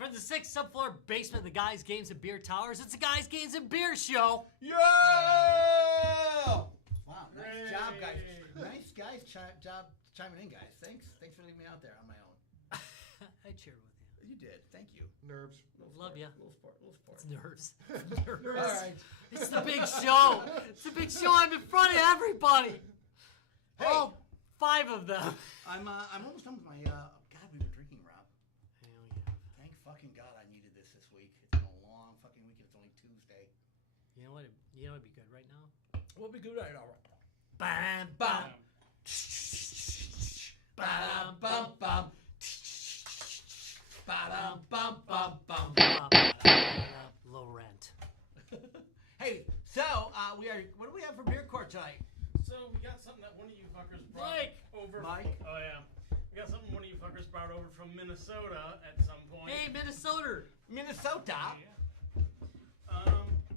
right, from the 6th subfloor basement of the Guys, Games, and Beer Towers, it's the Guys, Games, and Beer Show. Yo! Wow, nice job, guys. Nice guys, job chiming in, guys. Thanks for leaving me out there on my own. I cheered with you. You did. Thank you. Nerves. Love you. Little sport. It's nerves. All right. It's the big show. It's the big show. I'm in front of everybody. Hey. All 5 of them. I'm almost done with my. God, we've been drinking, Rob. Hell yeah. Thank fucking God I needed this week. It's been a long fucking week. It's only Tuesday. You know what? You know what'd be good right now? We'll be good right now. Bam, Bam. bam, Bam, bam, bam. Bam, bam, bam, bam. Low rent. Hey, so what do we have for beer court tonight? So we got something that one of you fuckers brought over. Mike? Oh yeah. We got something one of you fuckers brought over from Minnesota at some point. Hey, Minnesota. Minnesota. Yeah.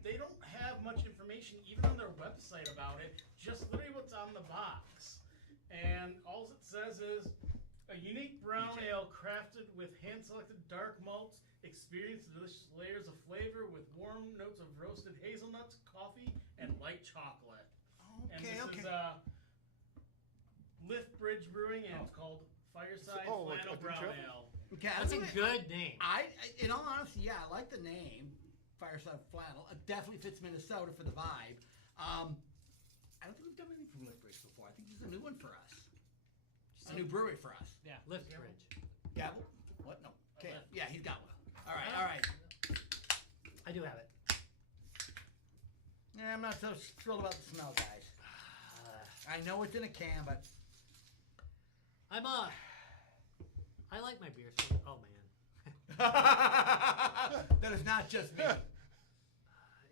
They don't have much information even on their website about it. Just literally what's on the box, and all it says is a unique brown ale crafted with hand-selected dark malts. Experience delicious layers of flavor with warm notes of roasted hazelnuts, coffee, and light chocolate. And this is Lift Bridge Brewing, and it's called Fireside Flannel Brown Ale. Okay, That's a good name. In all honesty, I like the name, Fireside Flannel. It definitely fits Minnesota for the vibe. I don't think we've done anything from Lift Bridge before. I think this is a new one for us. A new brewery for us. Yeah, Lift Bridge. Yeah. What? No. Okay. Yeah, he's got one. All right. I do have it. Yeah, I'm not so thrilled about the smell, guys. I know it's in a can, but I like my beer. So, oh man. that is not just me.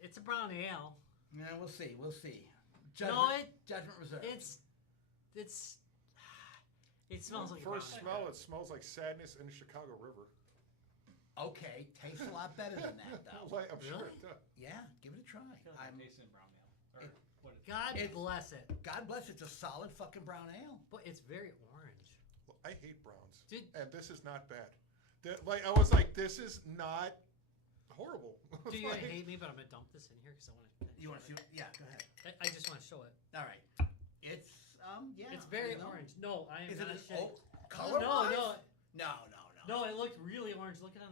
It's a brown ale. Yeah, we'll see. Judgment reserved. It smells like First a brown smell, ale. it smells like sadness in the Chicago River. Okay, tastes a lot better than that, though. I'm sure it does. Yeah, give it a try. I'm tasting brown ale. Or what is God bless it. God bless, it's a solid fucking brown ale. But it's very orange. Well, I hate browns, Dude. and this is not bad. I was like, this is not horrible. Do you hate me? But I'm gonna dump this in here because I want to. You want to see it? Yeah, go ahead. I just want to show it. All right. It's yeah. It's very orange. No, I am Is not it shitting. color? No, it looked really orange. Look at it on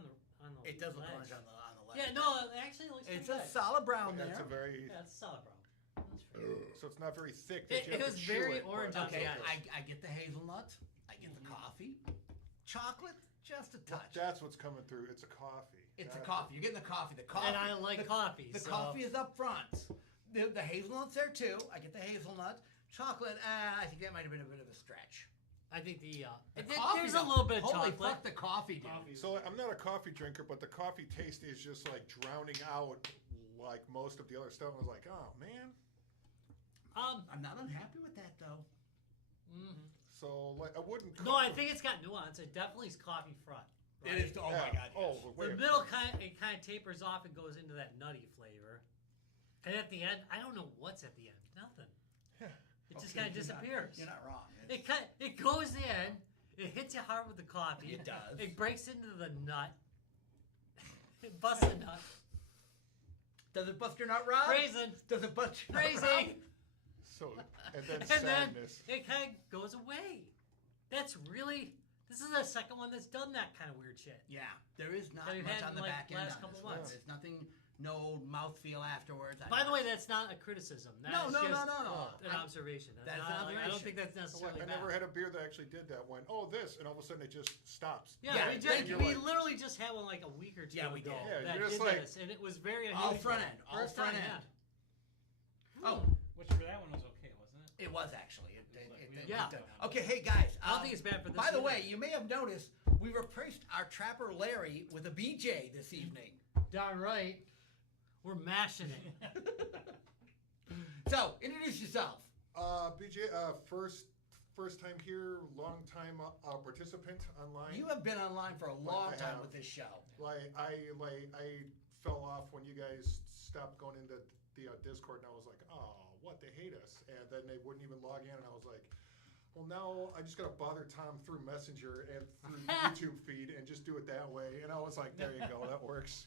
the It does look ledge. orange on the left. Yeah, no, it actually looks. It's pretty a good. solid brown there. It's a very. Yeah, it's solid brown. That's fair. So it's not very thick. It was very orange on the Okay, edge. I get the hazelnut. I get the coffee. Chocolate, just a touch. That's what's coming through. It's a coffee. It's a coffee. You're getting the coffee. The coffee. And I like coffee. The coffee is up front. The hazelnut's there too. I get the hazelnut. Chocolate, I think that might have been a bit of a stretch. I think coffee, there's a little bit of Holy chocolate. fuck, the coffee, dude. So I'm not a coffee drinker, but the coffee taste is just like drowning out like most of the other stuff. I was like, oh man. I'm not unhappy with that though. Mm-hmm. So like I wouldn't. No, I think it's got nuance. It definitely is coffee front. Right? It is. Oh my god. Yes. Oh, wait. The middle kind of tapers off and goes into that nutty flavor, and at the end, I don't know what's at the end. Nothing. It just kind of disappears. You're not wrong. It goes in. It hits you hard with the coffee. It does. It breaks into the nut. It busts a nut. Does it bust your nut, Rob? Raisin. Does it bust your nut, Rob? Crazy. So and then And then sadness. it kind of goes away. This is the second one that's done that kind of weird shit. Yeah, there is not That we've much had on the in, back end. last on couple this one. months. There's nothing, no mouthfeel afterwards. By the way, that's not a criticism. That No, is no, just no. an observation. That's Not, an I observation. don't think that's necessarily I bad. never had a beer that actually did that. Went, oh, this, and all of a sudden it just stops. Yeah, Yeah, we literally just had one like a week or two Yeah, we ago. did. Yeah, that you're just did like- this, and it was very all unusual. front end. All First front time, end. yeah. Oh, Which for that one was okay, wasn't it? it was actually. Yeah. Okay, hey guys. I don't think it's bad for this. By the either. way, you may have noticed we replaced our trapper Larry with a BJ this evening. Darn right. We're mashing it. So, introduce yourself. BJ, first time here, long time participant online. You have been online for a long I time have. with this show. I fell off when you guys stopped going into the Discord, and I was like, oh, what, they hate us, and then they wouldn't even log in, and I was like, well, now I just got to bother Tom through Messenger and through YouTube feed and just do it that way. And I was like, there you go, that works.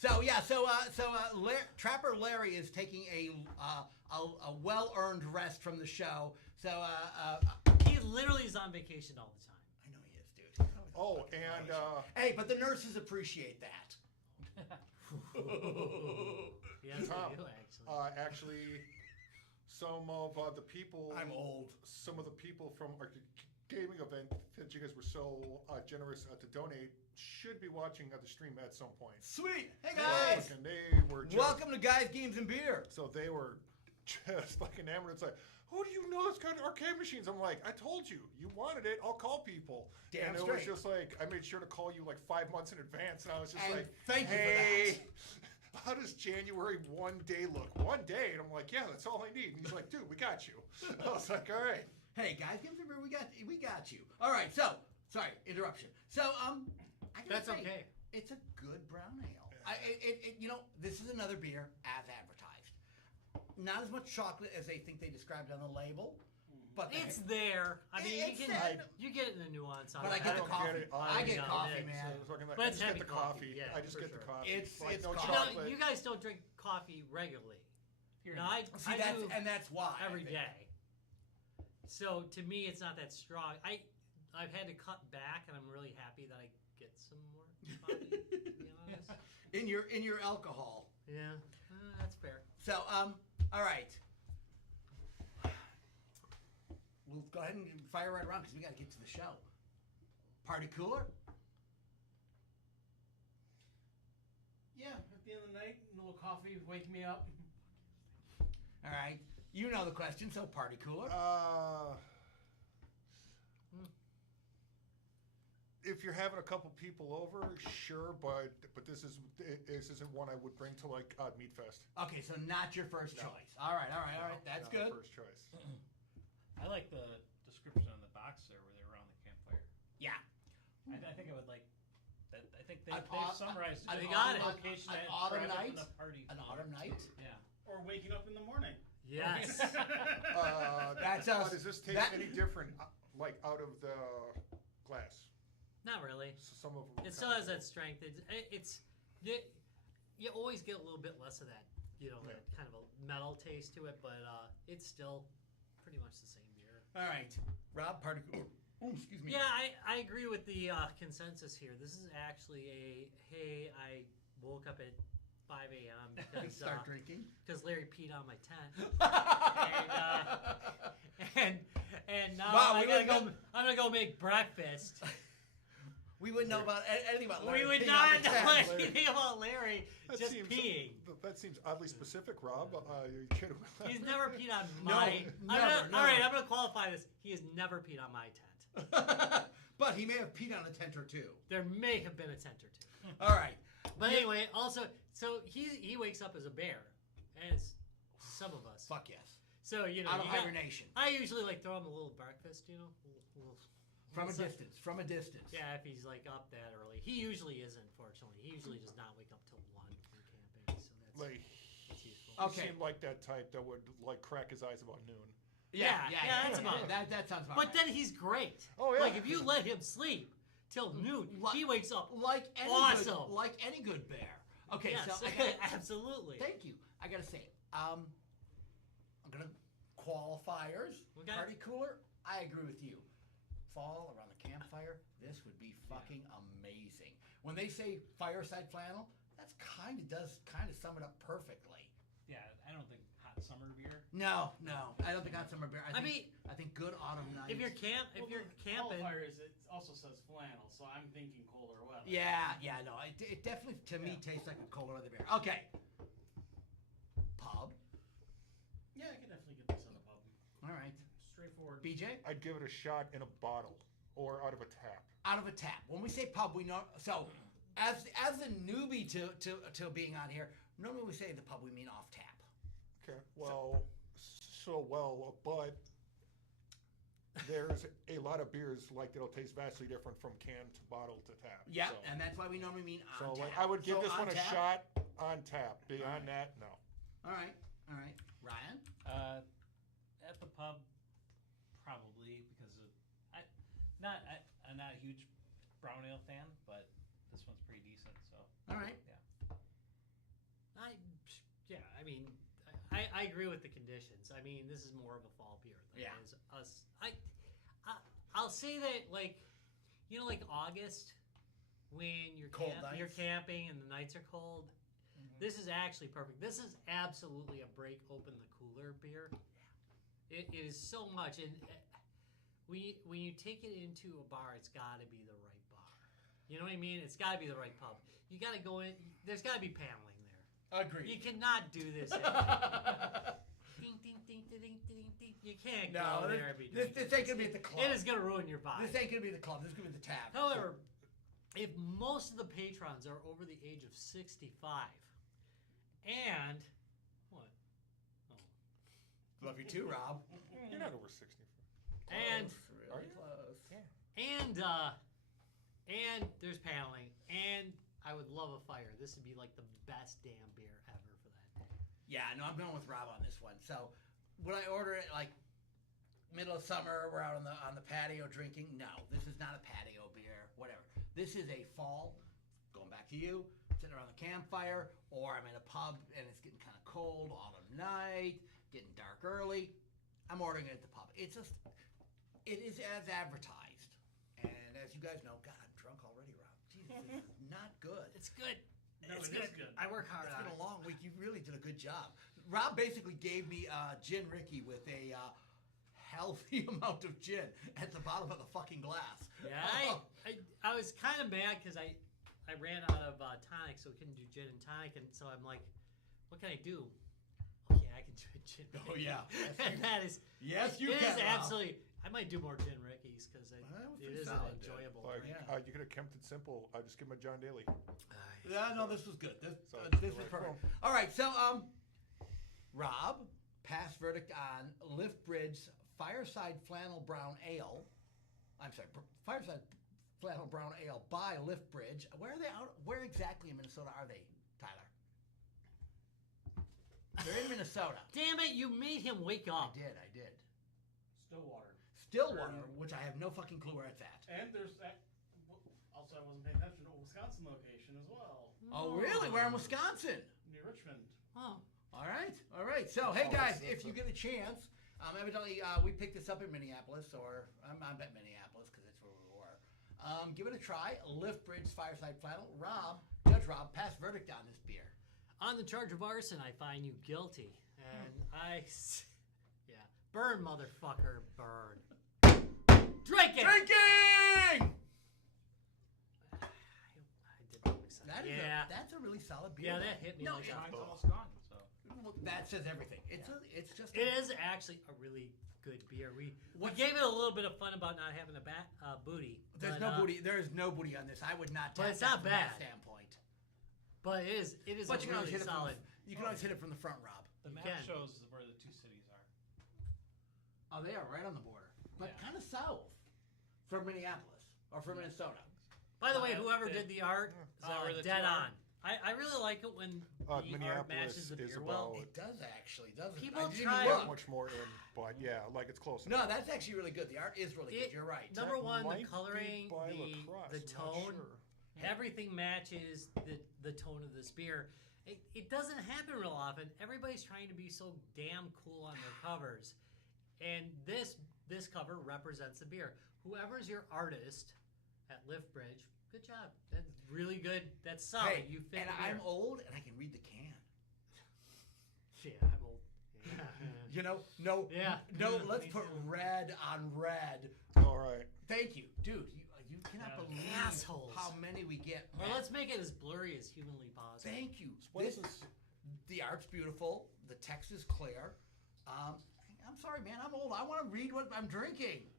So Trapper Larry is taking a well-earned rest from the show. So He literally is on vacation all the time. I know he is, dude. Oh, and Hey, but the nurses appreciate that. Yes, Tom, they do, actually. actually, some of the people. I'm old. Some of the people from our gaming event that you guys were so generous to donate should be watching the stream at some point. Sweet. Hey guys. And they were just, Welcome to Guys, Games, and Beer. So they were just like enamored. It's like, who do you know that's got arcade machines? I'm like, I told you, you wanted it. I'll call people. Damn and it straight. was just like, I made sure to call you like 5 months in advance, and I was just And like, thank you for hey, that. how does January 1 day look? 1 day, and I'm like, yeah, that's all I need. And he's like, dude, we got you. I was like, all right. Hey guys, Games and Beer, we got you. All right. So sorry, interruption. So I gotta That's say, okay. It's a good brown ale. This is another beer as advertised. Not as much chocolate as they think they described on the label, but It's there. I mean, It's you there. get it in the nuance on But I it. get the don't coffee. get it. I get Yeah, coffee, it is. man. So fucking like, But I it's just heavy get the coffee, coffee. yeah, I just for get the sure. coffee. It's like no coffee. No, chocolate. you guys don't drink coffee regularly. No, I See, do that's why every I think. day. So to me, it's not that strong. I've had to cut back, and I'm really happy that I get some more coffee. To be honest. in your alcohol. Yeah, that's fair. So all right. We'll go ahead and fire right around because we got to get to the show. Party cooler. Yeah, at the end of the night, a little coffee, wake me up. All right. You know the question, so party cooler. If you're having a couple people over, sure, but this isn't one I would bring to like Meat Fest. Okay, so not your first No. choice. All right. That's Not good. First choice. I like the description on the box there where they were around the campfire. Yeah. I think I would like that. I think they An summarized an it. They got it. Location An and autumn private night? and a party. An autumn night. Yeah. Or waking up in the morning. Yes. That's us. Does this taste That- any different, like out of the glass? Not really. Some of them. It still has that strength. It's you always get a little bit less of that, that kind of a metal taste to it, but it's still pretty much the same beer. All right. Rob, party cooler. Oh, excuse me. Yeah, I agree with the consensus here. This is actually hey, I woke up at 5 a.m. because Start drinking. because Larry peed on my tent, and now Wow, I'm we gonna didn't go. I'm gonna go make breakfast. We wouldn't know about anything about Larry. We would peeing not on the know tent. anything about Larry just peeing. That seems oddly specific, Rob. You kidding? He's never peed on No, my. never. All right, I'm gonna qualify this. He has never peed on my tent. But he may have peed on a tent or two. There may have been a tent or two. All right. But anyway, also, so he wakes up as a bear, as some of us. Fuck yes. So Out of you got- hibernation. I usually throw him a little breakfast, From a so- distance. From a distance. Yeah, if he's up that early, he usually isn't. Fortunately, he usually does not wake up till 1 from camping. So Like, that's useful. he Okay. seemed like that type that would like crack his eyes about noon. Yeah, that's about it. That sounds about But right. then he's great. Oh, yeah. Like if you let him sleep till noon, he wakes up. like any Awesome. like any good bear. Okay, Yes, so I gotta, absolutely. thank you. I gotta say, I'm gonna qualifiers. Okay. Party cooler. I agree with you. Fall around the campfire. This would be fucking amazing. When they say fireside flannel, that's does sum it up perfectly. Yeah, I don't think hot summer beer. No, I don't think hot summer beer. I mean, I think good autumn night. if you're camping, Qualifiers, it also says flannel, so I'm thinking colder weather. Yeah, no, it definitely to me tastes like a colder weather beer. Okay. Pub. Yeah, I can definitely get this in the pub. All right. Straightforward. BJ? I'd give it a shot in a bottle or out of a tap. Out of a tap. When we say pub, we know. So, as a newbie to being on here, normally we say the pub, we mean off tap. Okay. Well, but there's a lot of beers like that'll taste vastly different from can to bottle to tap. Yeah, So, and that's why we normally mean on so tap. like, I would give So this on one a tap? shot on tap. Beyond Alright. that, no. All right. Ryan? At the pub, probably because a huge brown ale fan, but this one's pretty decent. So All right. I mean, I agree with the conditions. I mean, this is more of a fall beer than Yeah. it is us. I'll say that, like, you know, like August, when you're Cold you're nights. camping and the nights are cold. This is actually perfect. This is absolutely a break open the cooler beer. It is so much, and when you take it into a bar, it's got to be the right bar. You know what I mean? It's got to be the right pub. You got to go in. There's got to be paneling there. Agreed. You cannot do this. Ding, ding, ding, ding, ding, ding, ding. You can't No, go there and be this drinking ain't gonna be at the club. It is going to ruin your vibe. This ain't gonna be the club. This is gonna be the tap. However, if most of the patrons are over the age of 65, and what? Oh. Love you too, Rob. You're not over 60. And Close, Are really you? close. and there's paneling, and I would love a fire. This would be like the best damn beer ever for that. Yeah, no, I'm going with Rob on this one. So, would I order it like middle of summer? We're out on the patio drinking. No, this is not a patio beer. Whatever. This is a fall. Going back to you, sitting around the campfire, or I'm in a pub and it's getting kind of cold, autumn night, getting dark early. I'm ordering it at the pub. It is as advertised, and as you guys know, God, I'm drunk already, Rob. Jesus, this is not good. It's good. No, It's it is good. I work hard It's on been it. a long week. You really did a good job. Rob basically gave me gin Ricky with a healthy amount of gin at the bottom of the fucking glass. Yeah, I was kind of mad because I ran out of tonic, so we couldn't do gin and tonic, and so I'm like, what can I do? Oh yeah, I can do a gin. Oh, yeah. And that is Yes, you it can. is Rob. absolutely. I might do more gin Rickies because it was is pretty an solid, dude. enjoyable Like, drink. Yeah. you could have kept it simple. Just give him a John Daly. Yeah, no, this was good. This So, was right. perfect. All right, so Rob, pass verdict on Lift Bridge Fireside Flannel Brown Ale. I'm sorry, Fireside Flannel Brown Ale by Lift Bridge. Where are they out? Where exactly in Minnesota are they, Tyler? They're in Minnesota. Damn it! You made him wake up. I did. Stillwater. Stillwater, which I have no fucking clue where it's at. And there's that. Also, I wasn't paying attention to a Wisconsin location as well, Oh, really? We're in Wisconsin. near Richmond. Oh, All right. So, hey Oh, guys, that's if you get a chance, evidently we picked this up in Minneapolis, or I'm at Minneapolis because that's where we were. Give it a try. Lift Bridge Fireside Flannel. Rob, Judge Rob, pass verdict on this beer. on the charge of arson, I find you guilty, and yeah, burn, motherfucker, burn. Drink it. Drinking. I did not mix That is yeah. that's a really solid beer. Yeah, though. that hit me No, like it- Mine's almost gone. So well, that says everything. It's just. It is actually a really good beer. We What's- gave it a little bit of fun about not having a booty. There's but, no booty. There is no booty on this. I would not. But tap it's that not from that bad. standpoint. But it is But a you can always really hit it solid. You can always hit it from the front, Rob. the You map can. shows where the two cities are. Oh, they are right on the border, but Yeah. kind of south from Minneapolis or from Minnesota. By the way, Uh, whoever the- did the art, where the dead two are. on. I really like it when the art Minneapolis matches the is beer well. about- It does actually, doesn't it? People I didn't try even to- look. Much more in, but yeah, like it's close. No, that's actually really good. The art is really good. It- You're right. Number That one, might the be coloring, by the lacrosse, I'm not tone, sure. everything matches the tone of this beer. It doesn't happen real often. Everybody's trying to be so damn cool on their covers, and this cover represents the beer. Whoever's your artist at Lift Bridge, good job. That's really good. That's solid. Hey, You fit and the beer. I'm old and I can read the can. Yeah, I'm old. Yeah. You know, no, Yeah. no. Yeah, Let's me put too. red on red. All right. Thank you, dude. You cannot Yeah. believe Assholes. how many we get. Or let's make it as blurry as humanly possible. Thank you. What is this? The art's beautiful. The text is clear. I'm sorry, man. I'm old. I want to read what I'm drinking.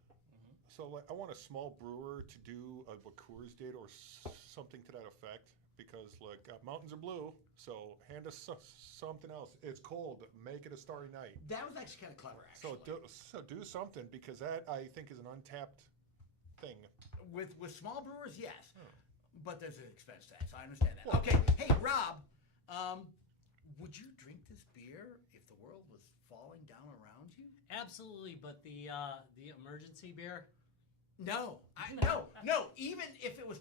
So like, I want a small brewer to do what Coors did or something to that effect because like mountains are blue, so hand us something else. It's cold. Make it a starry night. That was actually kind of clever, actually. So do something because that I think is an untapped thing. With small brewers, yes, Oh. but there's an expense to that, so I understand that. Well- Okay, hey Rob, would you drink this beer if the world was falling down around you? Absolutely, but the emergency beer, No. Even if it was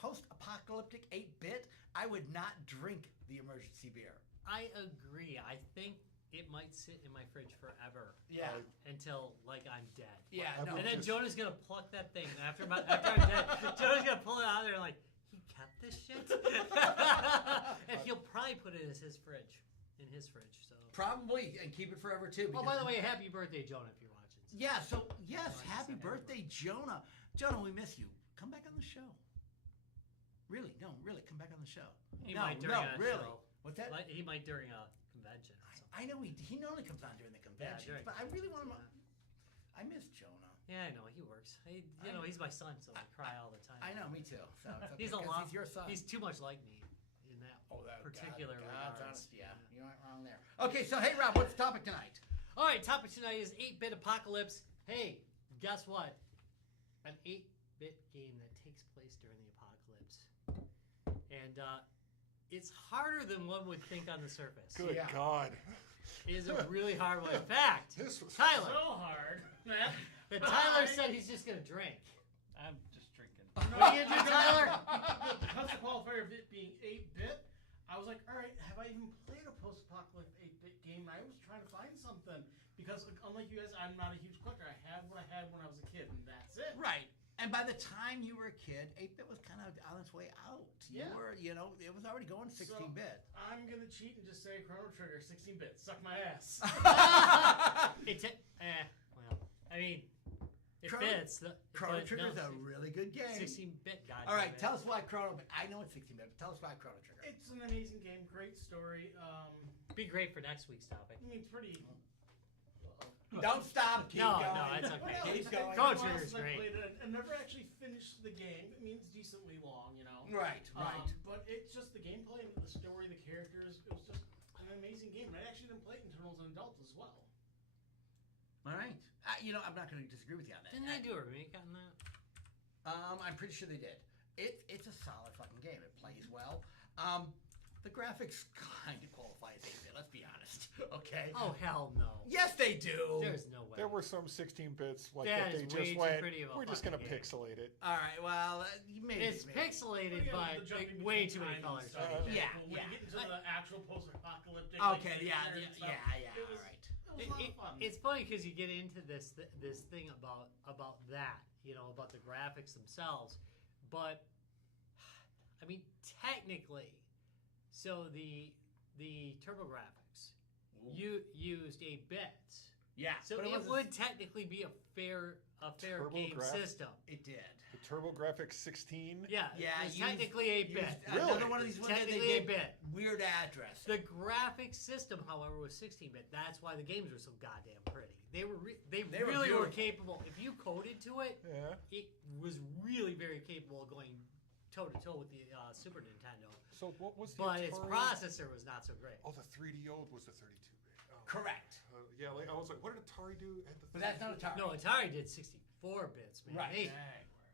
post-apocalyptic 8-bit, I would not drink the emergency beer. I agree. I think it might sit in my fridge forever. Yeah. Until like I'm dead. Yeah. I No. would And then just- Jonah's gonna pluck that thing after I'm dead. Jonah's gonna pull it out of there and like, he kept this shit. And he'll probably put it in his fridge, So. Probably, and keep it forever too. Oh, by the way, happy birthday, Jonah, if you're watching. Yeah. So yes, Right, happy so birthday, Jonah. Jonah, we miss you. Come back on the show. Really? No, really. Come back on the show. He no, might during no, a really. show. What's that? Like, he might during a convention. Or something. I know he normally comes on during the convention, during but I really want him. convention, I miss Jonah. Yeah, I know he works. He's my son, so I cry all the time. I know, me too. So it's okay, He's a 'cause lot. He's your son. He's too much like me in that particular God's regards. honest, yeah, you aren't wrong there. Okay, so hey Rob, what's the topic tonight? All right, topic tonight is 8-bit apocalypse. Hey, guess what? An 8-bit game that takes place during the apocalypse, and it's harder than one would think on the surface. Good Yeah. God. It is a really hard one. In fact, This was Tyler, So hard, man. Tyler said he's just gonna drink. I'm just drinking. What are you gonna do, Tyler? Because the qualifier of it being 8-bit, I was like, all right, have I even played a post-apocalyptic 8-bit game? And I was trying to find something because, unlike you guys, I'm not a huge collector. I had what I had when I was a kid, and that's it. Right. And by the time you were a kid, 8-bit was kind of on its way out. Yeah. It was already going 16-bit. I'm gonna cheat and just say Chrono Trigger 16-bit. Suck my ass. Well, I mean, it Chrono- fits. Chrono Trigger's a really good game. 16-bit guy. All right, tell us why Chrono. I know it's 16-bit, but tell us why Chrono Trigger. It's an amazing game, great story. Be great for next week's topic. I mean, it's pretty. Don't stop. Keep No, going. no, it's okay. Keep going. Chrono Everyone Trigger's else that great. played it, I never actually finished the game. I mean, it's decently long, you know. Right, right. But it's just the gameplay, the story, the characters. It was just an amazing game. And I actually didn't play it until I was an adult as well. All right. I'm not going to disagree with you on that. Didn't they do a remake on that? I'm pretty sure they did. It's a solid fucking game. It plays well. The graphics kind of qualify as 8-bit. Let's be honest. Okay. Oh hell no! Yes, they do. There's no way. There were some 16 bits like That that they is way just too went. pretty of a We're just gonna fucking game." pixelate it. All right. Well, maybe. It's maybe. pixelated, Again, but the jumping way between too many time and colors. stuff. Yeah, But when yeah. you get into the actual post-apocalyptic. Okay. Yeah. nightmare and stuff, Yeah. it All was- right. It was a lot of fun. It's funny because you get into this thing about that, about the graphics themselves, but I mean technically, so the TurboGrafx you used 8 bits, Yeah. so but it wasn't- would technically be a fair game TurboGrafx? system. It did. The TurboGrafx 16. Yeah, Yeah. it's used- technically 8 bit. used Really? Another one of these ones that they Technically gave 8-bit. weird address. The graphic system, however, was 16-bit. That's why the games were so goddamn pretty. They were really were beautiful. capable. If you coded to it, Yeah. it was really very capable of going toe to toe with the Super Nintendo. So what was the But its Atari? processor was not so great. Oh, the 3DO was the 32-bit. Oh. Correct. Yeah, I was like, what did Atari do at the? But that's not Atari. No, Atari did 64 bits, man. Right. They-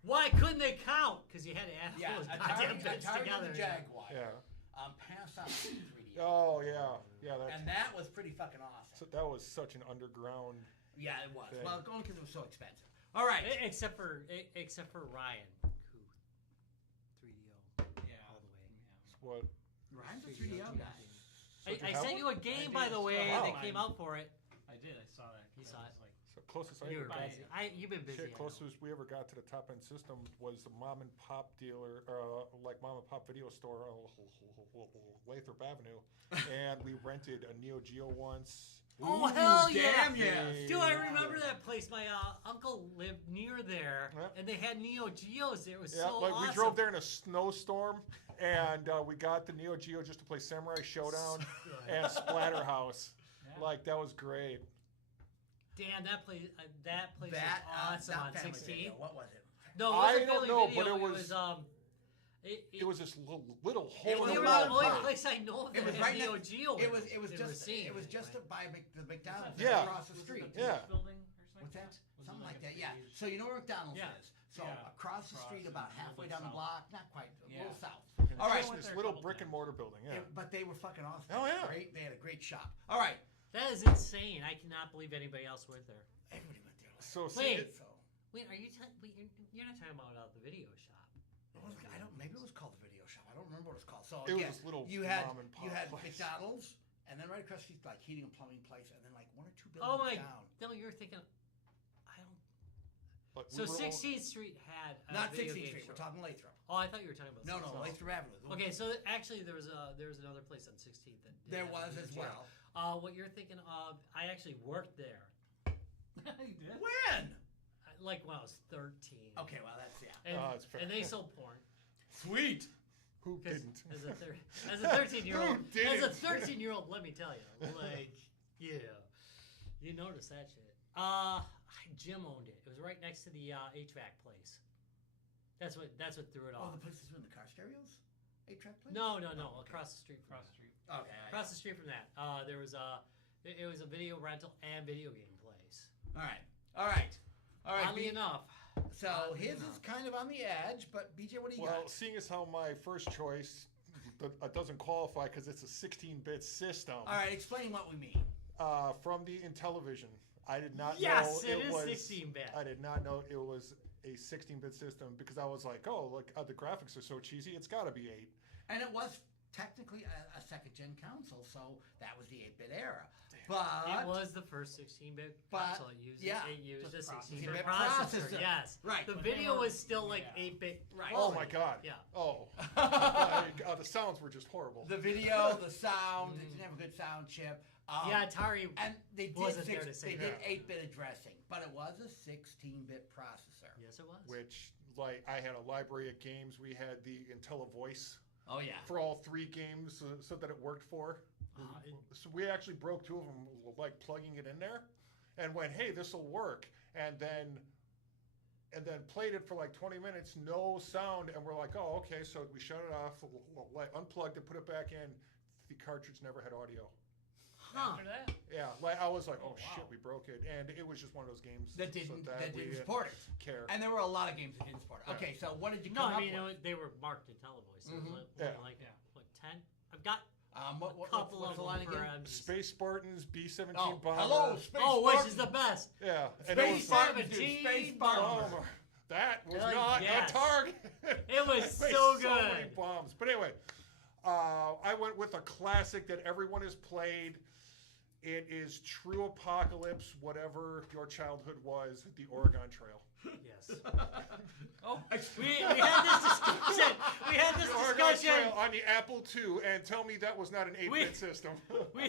why couldn't they count? Because you had to add all Yeah. those goddamn Atari bits together. did the Jaguar. Yeah. Panasonic did 3DO. Oh yeah. That's And that was pretty fucking awesome. so, that was such an underground. Yeah, it was. thing. Well, only because it was so expensive. All right. Except for Ryan, who 3DO Yeah. all the way. What? Ryan's a 3DO guy. So did I have sent one? you a game, I by did. the way, Oh, that wow. came out for it. I did. I saw that. You That saw was it. like- So closest I You ever were got. busy. You've been busy. Shit, I know. closest we ever got to the top end system was the mom and pop dealer, like mom and pop video store on Lathrop Avenue, and we rented a Neo Geo once. Oh, hell yeah! Damn yes. Dude, I remember that place. My uncle lived near there, Yeah. and they had Neo Geos there. It was Yeah, so like awesome. we drove there in a snowstorm, and we got the Neo Geo just to play Samurai Showdown and Splatterhouse. Yeah. Like that was great. Damn, that place That was awesome that on family 16. video, what was it? No, it I wasn't don't Family know, Video. but it it was- it It was this little hole. It was in they the were about- the wall. only place I know that It was had right Neo next- Geo. It was just by the McDonald's Yeah. across the street. Was it the Yeah. Police building or something? What's that? Was it Something like a that. Yeah. Police- So you know where McDonald's Yeah. is. So Yeah. across the Across street, and about a little halfway bit down the south. block, not quite, a Yeah. little south. And All it's right. just went this there a little couple brick and times. mortar building. Yeah. But they were fucking awesome. Oh, yeah. Great. They had a great shop. All right. That is insane. I cannot believe anybody else went there. Everybody went there. So see, Wait. So Wait, you're not talking about the video shop? I don't. Maybe it was called the Video Shop. I don't remember what it's called. So It was yeah, this little you had mom and pop you had place. McDonald's, and then right across the street, like heating and plumbing place, and then like 1 or 2 Oh buildings my! down. No, you're thinking. I don't. But So we were 16th Street had a Not video 16th game Street. shop. We're talking Lathrop. Oh, I thought you were talking about. No, something else. Lathrop Avenue. Okay, so actually there was another place on 16th that did There have a was video as shop. well. What you're thinking of? I actually worked there, You did? When? like when I was 13. Okay, well that's And, Oh, that's fair. and they sold porn. Sweet. Who 'Cause didn't? As a 13-year-old, Who didn't? 13-year-old, let me tell you, like, yeah, you notice that shit. Jim owned it. It was right next to the HVAC place. That's what threw it Oh, off. the place that's doing the car stereos? 8-track place? No, okay. across the street from Across the street. Okay. Across the street from that, there was it was a video rental and video game place. All right. Oddly enough, So Oddly his is enough. kind of on the edge, but BJ, what do you Well, got? seeing as how my first choice doesn't qualify because it's a 16-bit system. All right, explain what we mean. From the Intellivision, I did not yes, know it is was 16-bit. I did not know it was a 16-bit system because I was like, oh, look, the graphics are so cheesy. It's got to be 8. And it was technically a second-gen console, so that was the 8-bit era. But It was the first 16-bit But, console. It used yeah, a just 16-bit processor. processor. Yes, Right. The But video they were- was still like yeah. 8-bit. Right. Oh quality. my god. Yeah. Oh. The sounds were just horrible. the video, the sound, it didn't have a good sound chip. Yeah, Atari. And they did Wasn't there to say they did that. 8-bit addressing, but it was a 16-bit processor. Yes, it was. Which, like, I had a library of games. We had the IntelliVoice Oh yeah. for all 3 games so that it worked for. So we actually broke 2 of them, like plugging it in there, and went, "Hey, this will work." And then played it for like 20 minutes, no sound, and we're like, "Oh, okay." So we shut it off, like unplugged it, put it back in. The cartridge never had audio. Huh. After that? Yeah, like I was like, Oh, "Oh shit, wow. we broke it," and it was just one of those games That didn't we didn't support it. care. And there were a lot of games that didn't support it. Yeah. Okay, so what did you No, come I mean, up with? they were marked in televoice. So it was Mhm. Yeah. like Yeah. what 10? I've got What, a couple what's of the them line for again? Space Spartans, B-17 Oh, bomber. hello, Space Oh, which Spartan. is the best? Yeah, and Space Spartans, dude, 17 Space bomber. Bomber. That was Like, not yes. a target. It was I made so many good. bombs. But anyway, I went with a classic that everyone has played. It is true apocalypse, whatever your childhood was, the Oregon Trail. Yes. Oh, We had this discussion. We had this The Oregon discussion. Trail on the Apple II, and tell me that was not an 8-bit We- system. We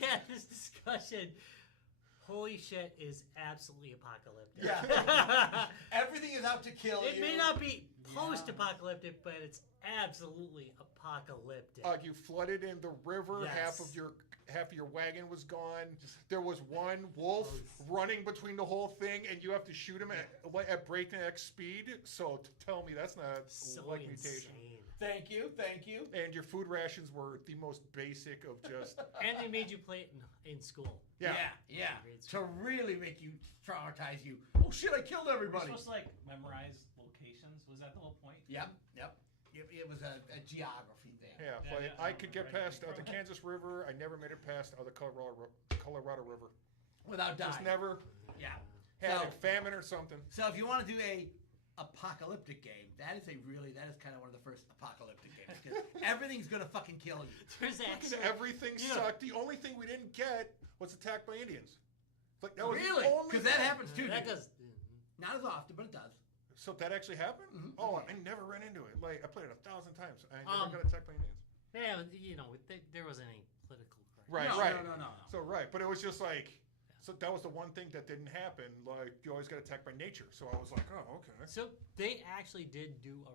had this discussion. Holy shit is absolutely apocalyptic. Yeah. Everything is out to kill It you. may not be post-apocalyptic, but it's absolutely apocalyptic. You flooded in the river. Yes. Half of your wagon was gone. There was one wolf running between the whole thing, and you have to shoot him at breakneck speed. So tell me that's not so like insane. mutation. Thank you. And your food rations were the most basic of just. And they made you play it in school. Yeah. Yeah. Grade To really make you traumatize you. Oh shit! I killed we're everybody. supposed to like memorize locations. Was that the whole point? Yep. It was a geography thing. Yeah, Yeah, like, yeah, I could get right. past the Kansas River. I never made it past the Colorado River. Without dying. Just never Yeah. had So- a famine or something. So if you want to do a apocalyptic game, that is kind of one of the first apocalyptic games because everything's gonna fucking kill you. There's actually Everything Yeah. sucked. The only thing we didn't get was attacked by Indians. Like that was Really? the only Because that thing. happens too. that dude. does. Not as often, but it does. So that actually happened? Mhm. Oh, I never ran into it. Like I played it 1,000 times. I never Um, got attacked by Indians. Yeah, there wasn't any political crisis. Right, no, right. No. So right, but it was just like, so that was the one thing that didn't happen. Like you always got attacked by nature. So I was like, oh, okay. So they actually did do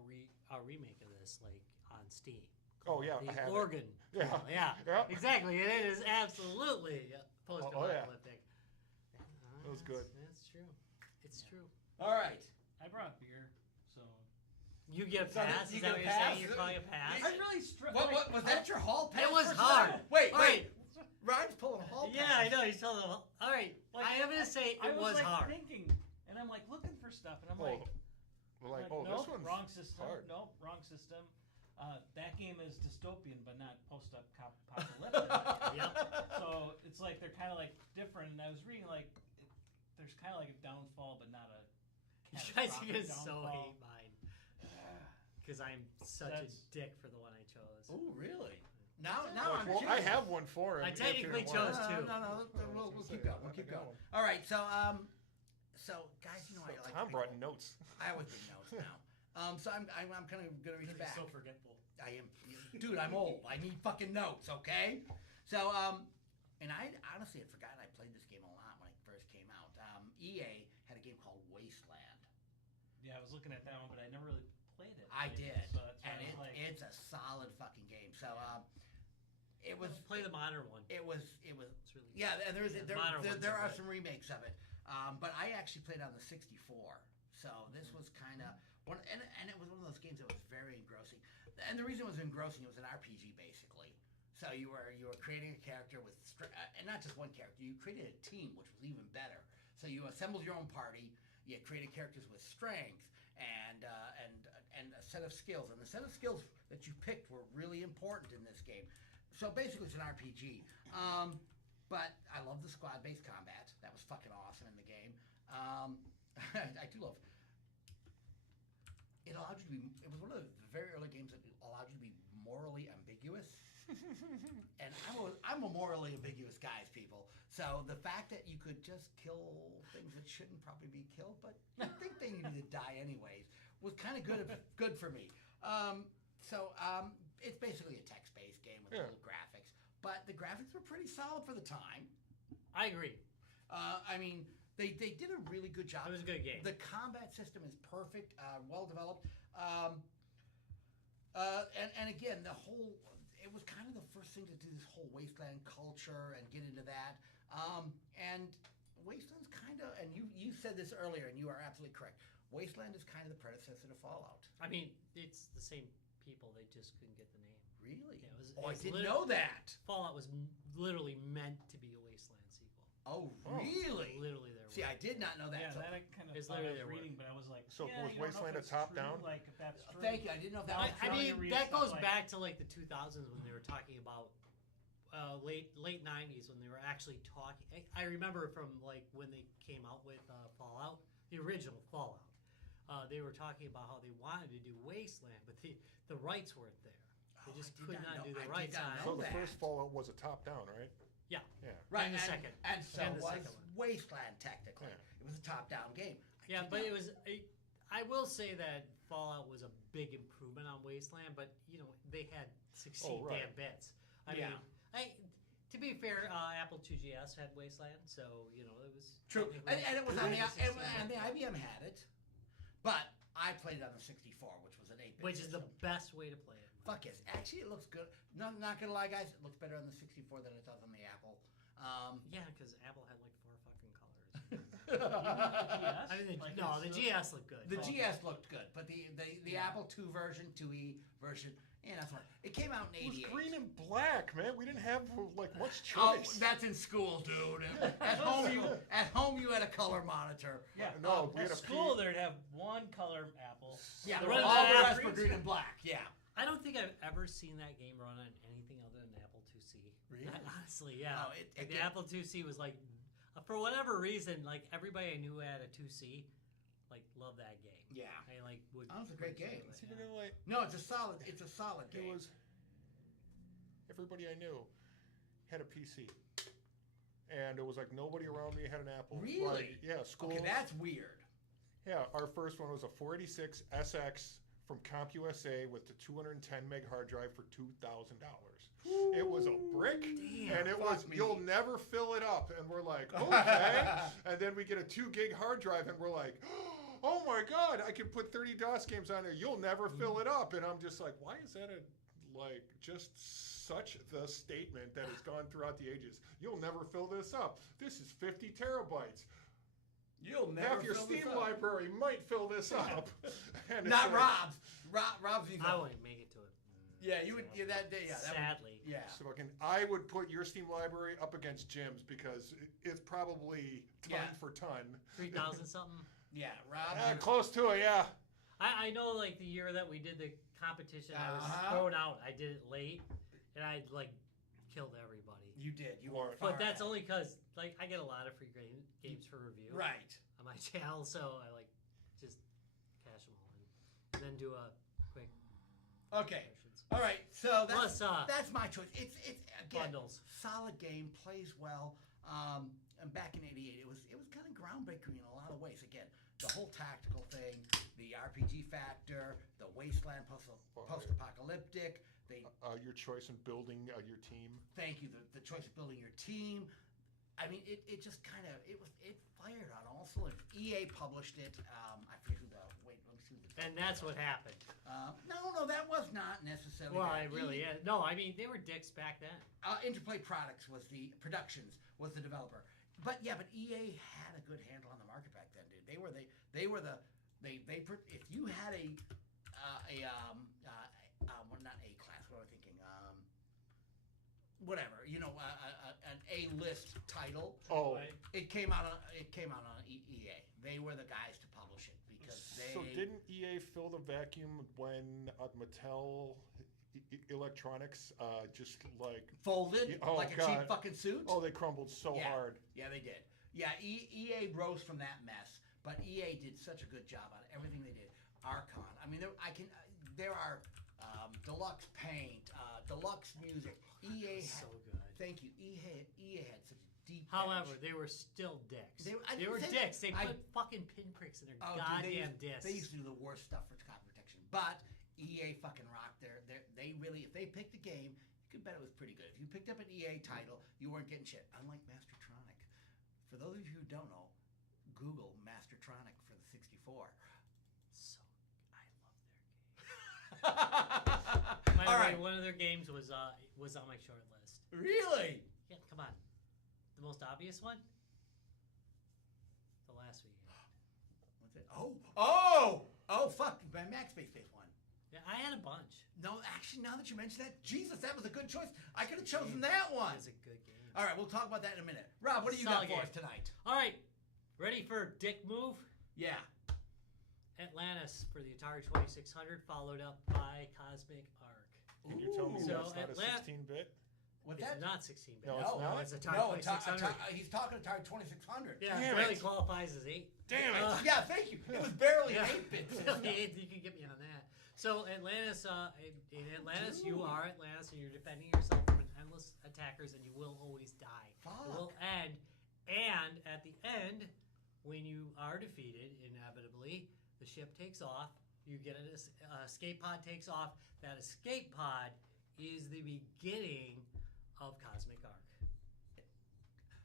a remake of this, like on Steam. Oh yeah, The I have it. Oregon. Yeah. Trail. Yeah. Yeah. Exactly. It is absolutely post-apocalyptic. It was good. That's true. It's true. All right. I brought beer, so You get a So pass? you Is get that a what you're pass? saying? You're calling a pass? I really struggled. What was that your hall pass? It was for hard. tonight? Wait. All right. Ryan's pulling a hall Yeah, pass. I know. He's telling them. All right. Like, I am going to say I it was like hard. thinking, and I'm like looking for stuff, and I'm Oh, like, this nope, one's wrong system. hard. Nope, wrong system. That game is dystopian, but not post-apocalyptic. Yep. So it's like they're kind of like different. And I was reading like there's kind of like a downfall, but not a You guys are catastrophic gonna so downfall. hate mine because I'm such a dick for the one I chose. Oh, really? Now Well, I'm I curious. have one for him. I if you technically didn't chose want it. two. No, we'll keep going. We'll keep going. All right, so guys, you know I like. Tom brought notes. I always bring notes now. So I'm kind of gonna reach He's back. so forgetful. I am, dude. I'm old. I need fucking notes. Okay. So and I honestly had forgotten I played this game a lot when it first came out. EA had a game called Wasteland. Yeah, I was looking at that one, but I never really played it. I did, So that's why and I was like, it's a solid fucking game. So it was Play the modern one. it was It's really yeah. And the modern ones there are are good. some remakes of it, but I actually played on the 64. So this was kind of one, and it was one of those games that was very engrossing. And the reason it was engrossing, it was an RPG basically. So you were creating a character with and not just one character. You created a team, which was even better. So you assembled your own party. You created characters with strength and a set of skills. And the set of skills that you picked were really important in this game. So basically, it's an RPG. But I love the squad-based combat. That was fucking awesome in the game. I do love. It allowed you to be. It was one of the very early games that allowed you to be morally ambiguous. And I'm a morally ambiguous guys, people. So the fact that you could just kill things that shouldn't probably be killed, but you think they needed to die anyways, was kind of good for me. It's basically a text-based game with little graphics, but the graphics were pretty solid for the time. I agree. I mean, they did a really good job. It was a good game. The combat system is perfect, well developed, and again, it was kind of the first thing to do this whole wasteland culture and get into that. And Wasteland's kind of, and you said this earlier, and you are absolutely correct. Wasteland is kind of the predecessor to Fallout. I mean, it's the same people. They just couldn't get the name. Really? Yeah, I didn't know that. Fallout was literally meant to be a Wasteland sequel. Oh, really? Literally, there. See, I did not know that. yeah, So- that I kind of It's thought I literally was their reading, but I was like, So yeah, was you don't know Wasteland if a it's top-down? true, like if that's true. Thank you. I didn't know if that was I true. mean, read that stuff goes like- back to like the 2000s when they were talking about late 90s when they were actually talking. I remember from like when they came out with Fallout, the original Fallout. They were talking about how they wanted to do Wasteland, but the rights weren't there. They Oh, just I did could not not know- do the I did rights not on know So it. the that. first Fallout was a top-down, right? Yeah. Yeah. Right, And the and, second. and so And the was second one. Wasteland technically. Yeah. It was a top-down game. Yeah, but it was. I will say that Fallout was a big improvement on Wasteland, but you know they had 16 right. damn bits. I Yeah. mean, to be fair, Apple IIgs had Wasteland, so you know it was True, technically- and it was on the was and the IBM had it, but I played it on the 64, which was an 8-bit. which is the system. best way to play it. Fuck yes. Actually, it looks good. Not gonna lie, guys. It looks better on the 64 than it does on the Apple. Yeah, because Apple had like 4 fucking colors. GS? I mean, Like, the it's GS looked good. The Oh, GS looked good, but the Yeah. Apple II version, 2E version, yeah, that's right. It came out in It was '88. green and black, man. We didn't have like much Oh, choice. that's in school, dude. At home you had a color monitor. Yeah. No, we At had a school, there'd have one color apple. Yeah, The all run the on rest green were green and black. Yeah. I don't think I've ever seen that game run on anything other than Apple IIc. Really? Honestly, yeah. Oh, Like, the Apple IIc was like, for whatever reason, like everybody I knew had a 2C, like loved that game. Yeah. I like would. Oh, it's a great game. See, but then, like, No, it's a solid it game. was everybody I knew had a PC, and it was like nobody around me had an Apple. Really? Like, yeah, school. Okay, that's weird. Yeah, our first one was a 486 SX from CompUSA with the 210 meg hard drive for $2,000. It was a brick, Damn, and it fuck was me. you'll never fill it up. And we're like, okay. And then we get a 2 gig hard drive, and we're like, oh my god, I can put 30 DOS games on there. You'll never fill it up. And I'm just like, why is that just such the statement that has gone throughout the ages? You'll never fill this up. This is 50 terabytes. You'll never Half your fill this Steam up. library might fill this up. And it's Not like- Rob's. Rob's. I wouldn't make it to it. Yeah, you would. Yeah, that day. Yeah, that would- Sadly. yeah. So I would put your Steam library up against Jim's because it's probably ton Yeah. for ton. 3,000 something. Yeah, Rob. Close to it, yeah. I know, like the year that we did the competition, I was Uh-huh. thrown out. I did it late, and I like killed everybody. You did. You Or- were. But far that's ahead. only because like I get a lot of free games for review Right. on my channel, so I like and do a quick. Okay. impressions. All right. So Plus, that's my choice. It's again bundles. solid game, plays well. And back in '88, it was kind of groundbreaking in a lot of ways. Again, the whole tactical thing, the RPG factor, the wasteland post-apocalyptic. Your choice in building your team. Thank you. The choice of building your team. I mean, it just kind of it fired on all cylinders. EA published it. I forget who let me see. And that's what happened. No, that was not necessarily. Well, that. it really is. No, I mean they were dicks back then. Interplay Products was the productions was the developer. But EA had a good handle on the market back then, dude. They were if you had well, not A class. What am I thinking? Whatever, an A-list title. Oh, It came out on EA. They were the guys to publish it because so didn't EA fill the vacuum when Mattel Electronics just like folded like a cheap fucking suit? Oh, they crumbled so hard. Yeah, they did. Yeah, EA rose from that mess, but EA did such a good job on everything they did. Archon. I mean, there are deluxe paint, deluxe music. EA had, So good. Thank you. EA had such a deep. However, bench. they were still dicks. They They were say dicks. that. They put fucking pinpricks in their Oh, dude, goddamn they discs. used to do the worst stuff for copy protection, but EA fucking rocked. They really, if they picked a game, you could bet it was pretty good. If you picked up an EA title, you weren't getting shit. Unlike Mastertronic. For those of you who don't know, Google Mastertronic for the 64. So, I love their game. By the All way, right. one of their games was on my short list. Really? Yeah, come on. The most obvious one? The last week. What's it? Oh, fuck. Max Space one. Yeah, I had a bunch. No, actually, now that you mention that, Jesus, that was a good choice. I could have chosen that one. It was a good game. All right, we'll talk about that in a minute. Rob, what do you Solid got for game. us tonight? All right, ready for a dick move? Yeah. Atlantis for the Atari 2600, followed up by Cosmic Arc. Can you tell me So that's not a Atlant- 16-bit? What's It's that? not 16-bit. No, it's not? It's Atari No, 2600. he's talking Atari 2600. Yeah, Damn it barely it. qualifies as 8. Damn it. Yeah, thank you. It was barely Yeah. 8-bit. You can get me on that. So Atlantis, in Atlantis, you are Atlantis, and you're defending yourself from endless attackers, and you will always die. It will end, and at the end, when you are defeated, inevitably, the ship takes off. You get an escape pod takes off. That escape pod is the beginning of Cosmic Arc.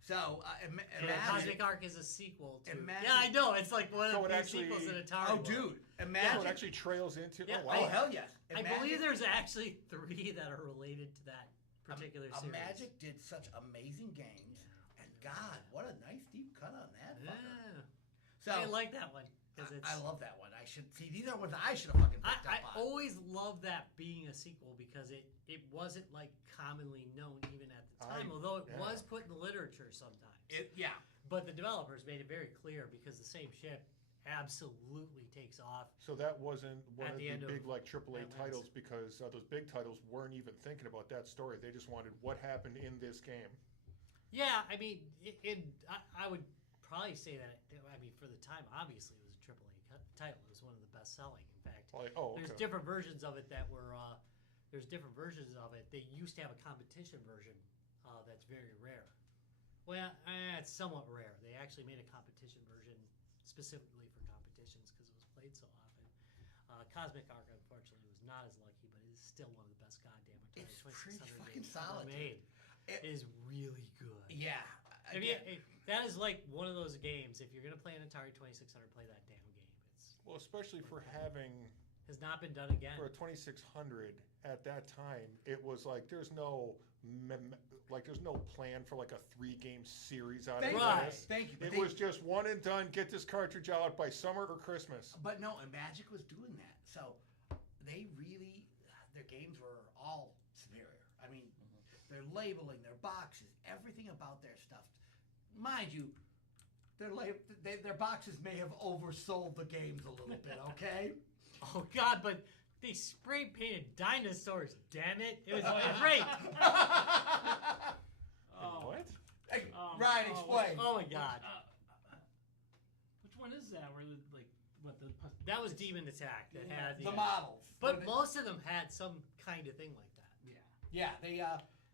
So, And imagine. Cosmic Arc is a sequel to. Imagine- Yeah, I know. It's like one So of it the actually- sequels in Atari. Oh, world. dude. So Imagine. it actually trails into. Yeah, oh, Oh, wow. hell yes. I believe there's actually 3 that are related to that particular series. Magic did such amazing games. And God, what a nice deep cut on that. Yeah. fucker. So, I like that one because it's. I love that one. I should see. These are ones I should have fucking picked I up on. always love that being a sequel because it wasn't like commonly known even at the time, although it yeah. was put in the literature sometimes. Yeah. But the developers made it very clear because the same ship absolutely takes off. So that wasn't one At of the the end big of like AAA Atlantis. titles because those big titles weren't even thinking about that story. They just wanted what happened in this game. Yeah, I mean, I would probably say that. I mean, for the time, obviously, it was a AAA title. It was one of the best selling. In fact, Like, oh, there's okay. different versions of it that were. There's different versions of it. They used to have a competition version that's very rare. Well, it's somewhat rare. They actually made a competition version specifically for competitions because it was played so often. Cosmic Arc, unfortunately, was not as lucky, but it is still one of the best goddamn Atari It's 2600 pretty fucking games solid, ever dude. made. It is really good. Yeah. I mean, that is like one of those games. If you're gonna play an Atari 2600, play that damn game. Well, especially for having Has not been done again. for a 2600 at that time, it was like there's no there's no plan for like a 3-game series out of Right. this. Thank you. But It was just one and done. Get this cartridge out by summer or Christmas. But no, and Magic was doing that. So they really, their games were all superior. I mean, their labeling, their boxes, everything about their stuff. Mind you, their boxes may have oversold the games a little bit, okay? Oh God, but they spray painted dinosaurs. Damn it! It was great. Oh. What? Hey, Ryan, explain. Oh my God. Which one is that? Where the That was Demon Attack that had the models. But most of them had some kind of thing like that. Yeah,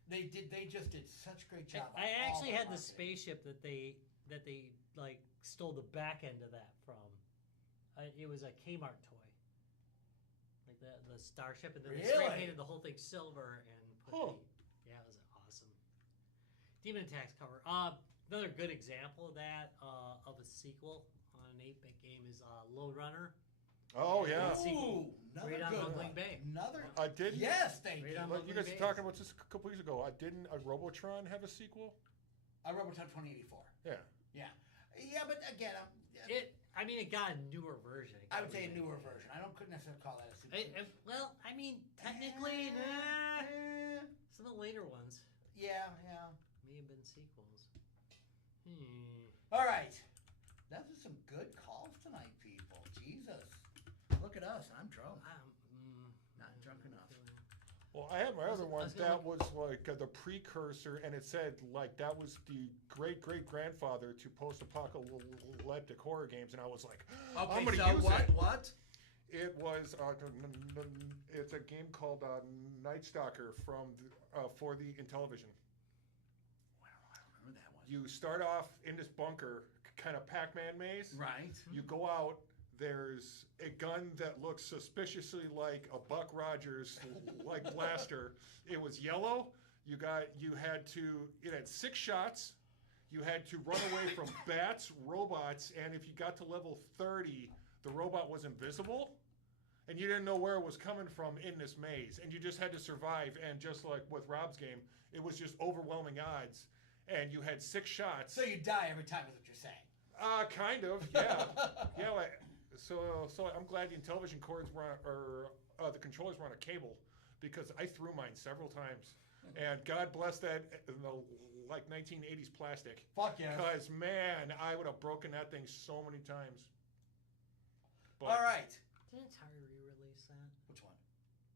they just did such a great job. I actually had the marketing. spaceship that they like stole the back end of that from. It was a Kmart toy, like the starship, and then they spray painted the whole thing silver and put it was awesome. Demon Attack's cover. Another good example of that of a sequel on an 8-bit game is Lone Runner. Oh yeah. Ooh, another Right on good Mumbling one. Bay. Another. I did. Yes, they Right did. on Like you Mumbling guys were Bay. talking about this a couple weeks ago. Didn't Robotron have a sequel? Robotron 2084. Yeah. Yeah, but again, It got a newer version. I would say a newer version. I couldn't necessarily call that a sequel. Well, I mean, technically, some of the later ones Yeah. may have been sequels. All right. Those are some good calls tonight, people. Jesus. Look at us. I'm drunk. Not drunk enough. Well, I had my other one. was gonna That was like the precursor, and it said like that was the great grandfather to post-apocalyptic horror games, and I was like, Okay, I'm gonna so use what? it. What? It was it's a game called Night Stalker for the Intellivision. Wow, I don't remember that one. You start off in this bunker, kind of Pac-Man maze. Right. You go out. There's a gun that looks suspiciously like a Buck Rogers like blaster. It was yellow. It had 6 shots. You had to run away from bats, robots, and if you got to level 30, the robot was invisible, and you didn't know where it was coming from in this maze, and you just had to survive. And just like with Rob's game, it was just overwhelming odds, and you had 6 shots. So you die every time, is what you're saying. Kind of, yeah. Yeah, so I'm glad the Intellivision cords the controllers were on a cable, because I threw mine several times, and God bless that 1980s plastic. Fuck yeah. Because man, I would have broken that thing so many times. But, All right. Didn't Atari re-release that Which one?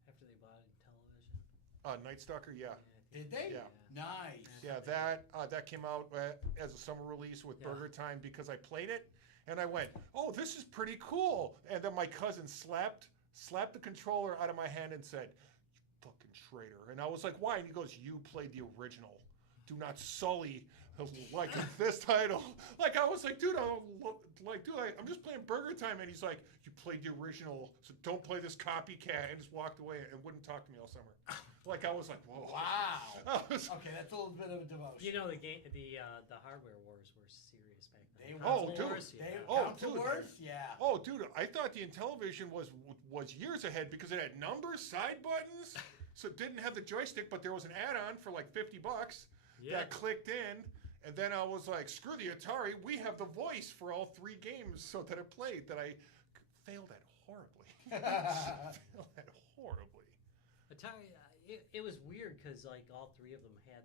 after they bought it in television? Night Stalker, yeah. Did they? Yeah. Nice. Yeah, that came out as a summer release with Burger Time, because I played it and I went, "Oh, this is pretty cool." And then my cousin slapped the controller out of my hand and said, "You fucking traitor." And I was like, "Why?" And he goes, "You played the original. Do not sully like this title." Like I was like, "Dude, I'm just playing Burger Time." And he's like, "You played the original, so don't play this copycat," and just walked away and wouldn't talk to me all summer. Like I was like, "Whoa." Wow. Okay, that's a little bit of a devotion. You know, the hardware wars were serious back then. They Console were. Oh, dude. wars, They Oh, console dude. wars? Yeah. Oh, dude, I thought the Intellivision was years ahead, because it had numbers, side buttons, so it didn't have the joystick, but there was an add-on for like $50 that clicked in, and then I was like, screw the Atari, we have the voice for all 3 games, so that it played, that I failed at horribly. Atari, it was weird because like all 3 of them had.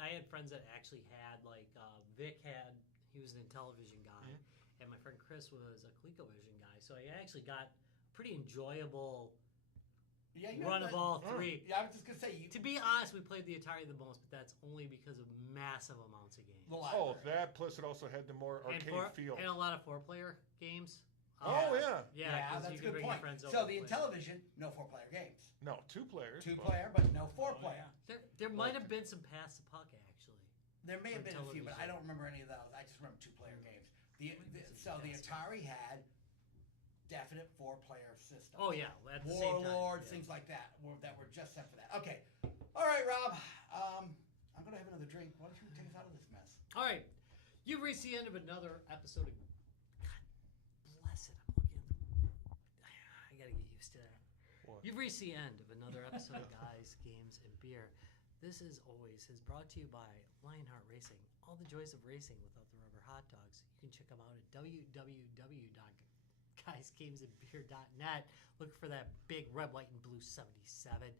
I had friends that actually had Vic he was an Intellivision guy, and my friend Chris was a ColecoVision guy. So I actually got pretty enjoyable run of all 3. Yeah, I was just gonna say To be honest, we played the Atari the most, but that's only because of massive amounts of games. Oh, that plus it also had the more arcade feel. And a lot of 4-player games. Oh, yeah. Yeah, that's you a can good bring point. your friends over. So and the play. Intellivision, no 4-player games. No, 2 players. 2-player, but no 4-player. There might have been some pass the puck actually. There may have For been a few, but I television. don't remember any of those. I just remember 2-player games. So the Yes. Atari had definite 4-player systems. Oh yeah, at the same time. Warlords, yeah. things like that were just set for that. Okay. All right, Rob. I'm going to have another drink. Why don't you take us out of this mess? All right, you've reached the end of another episode of. God bless it. I'm looking at the. I gotta get used to that. What? You've reached the end of another episode of Guys, Games, and Beer. This, as always, is brought to you by Lionheart Racing. All the joys of racing without the rubber hot dogs. You can check them out at www.guysgamesandbeer.net. Look for that big red, white, and blue 77, and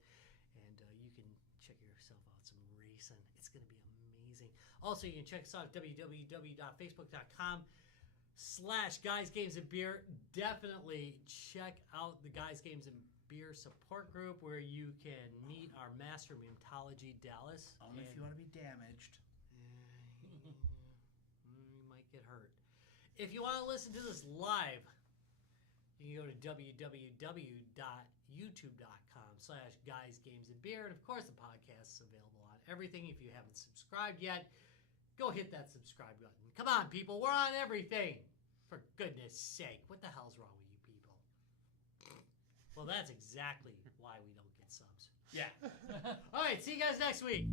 you can check yourself out some racing. It's going to be amazing. Also, you can check us out at www.facebook.com/guysgamesandbeer. Definitely check out the Guys, Games, and Beer support group where you can meet our master mutology Dallas. Only if you want to be damaged. You might get hurt. If you want to listen to this live, You can go to www.youtube.com/guysgamesandbeer. And of course, the podcast is available on everything. If you haven't subscribed yet, go hit that subscribe button. Come on, people. We're on everything. For goodness sake. What the hell's wrong with you people? Well, that's exactly why we don't get subs. Yeah. All right. See you guys next week.